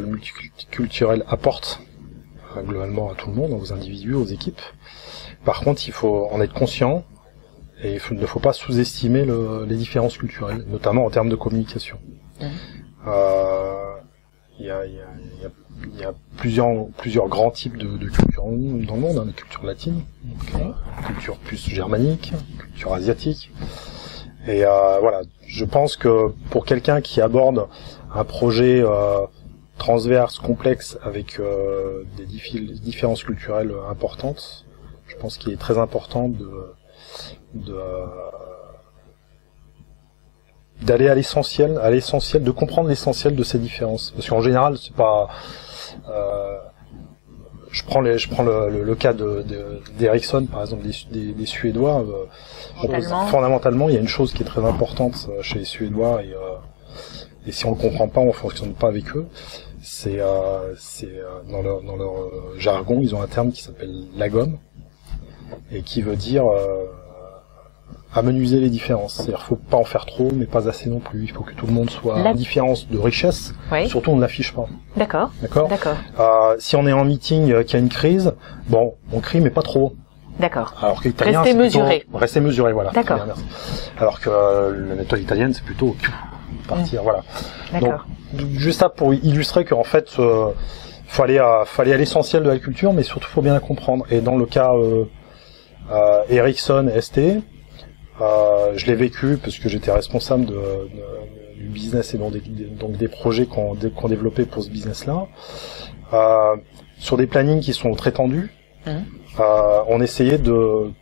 Le multiculturel apporte globalement à tout le monde, aux individus, aux équipes. Par contre, il faut en être conscient et il ne faut pas sous-estimer les différences culturelles, notamment en termes de communication. Il y a plusieurs grands types de cultures dans le monde, hein, la culture latine, culture plus germanique, culture asiatique. Et voilà, je pense que pour quelqu'un qui aborde un projet transverse, complexe, avec des différences culturelles importantes, je pense qu'il est très important d'aller à l'essentiel, de comprendre l'essentiel de ces différences. Parce qu'en général, c'est pas... je prends le cas d'Ericsson, par exemple, des Suédois. Fondamentalement, il y a une chose qui est très importante chez les Suédois, et si on le comprend pas, on fonctionne pas avec eux. C'est dans leur jargon, ils ont un terme qui s'appelle lagom, et qui veut dire amenuiser les différences. C'est-à-dire, faut pas en faire trop, mais pas assez non plus. Il faut que tout le monde soit en différence de richesse. Oui. Surtout, on ne l'affiche pas. D'accord. Si on est en meeting, qu'il y a une crise, bon, on crie, mais pas trop. D'accord. Alors que l'italien, restez mesuré. Restez mesuré, voilà. D'accord. Bien, merci. Alors que la méthode italienne, c'est plutôt partir, voilà. D'accord. Donc, juste ça pour illustrer qu'en fait, faut aller à l'essentiel de la culture, mais surtout, faut bien la comprendre. Et dans le cas Ericsson ST, je l'ai vécu parce que j'étais responsable du business et donc des projets qu'on développait pour ce business-là. Sur des plannings qui sont très tendus, on essayait de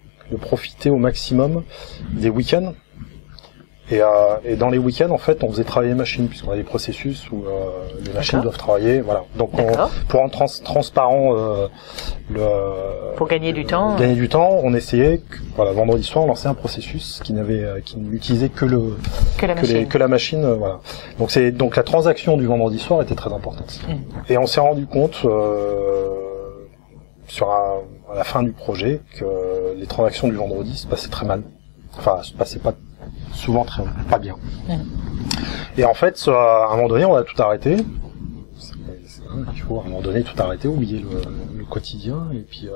profiter au maximum des week-ends. Et dans les week-ends, en fait, on faisait travailler les machines, puisqu'on a des processus où les machines doivent travailler, voilà. Donc, pour rendre transparent pour gagner du temps. On essayait, vendredi soir, on lançait un processus qui n'utilisait que la machine, voilà. Donc la transaction du vendredi soir était très importante. Et on s'est rendu compte à la fin du projet que les transactions du vendredi se passaient très mal. Enfin, se passaient souvent pas bien. Et en fait, à un moment donné, on a tout arrêté. Il faut à un moment donné tout arrêter, oublier le quotidien et puis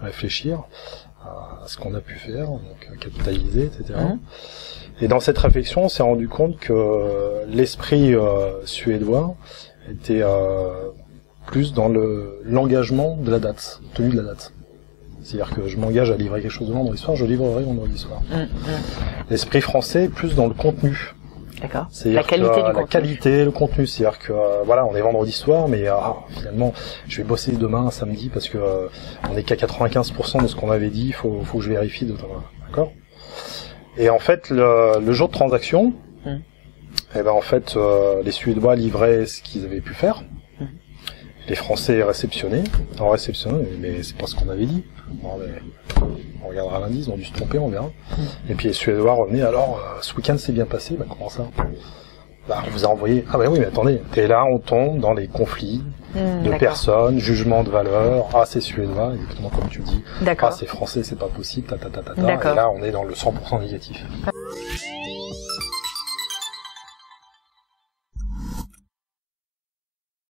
réfléchir à ce qu'on a pu faire, donc capitaliser, etc. Et dans cette réflexion, on s'est rendu compte que l'esprit suédois était plus dans l'engagement de la date, tenue de la date. C'est-à-dire que je m'engage à livrer quelque chose le vendredi soir, je livrerai vendredi soir. L'esprit français est plus dans le contenu. D'accord. La qualité du contenu. La qualité, le contenu. C'est-à-dire que on est vendredi soir, mais finalement, je vais bosser demain, samedi, parce que on est qu'à 95% de ce qu'on avait dit. Il faut que je vérifie. D'accord. Et en fait, le jour de transaction, les Suédois livraient ce qu'ils avaient pu faire. Les Français réceptionnaient, mais c'est pas ce qu'on avait dit. On regardera lundi, ils ont dû se tromper, on verra. Et puis les Suédois revenaient, alors, ce week-end s'est bien passé, comment ça? On vous a envoyé, oui, mais attendez. Et là, on tombe dans les conflits de personnes, jugement de valeur, c'est Suédois, exactement comme tu dis. C'est Français, c'est pas possible, Et là, on est dans le 100% négatif.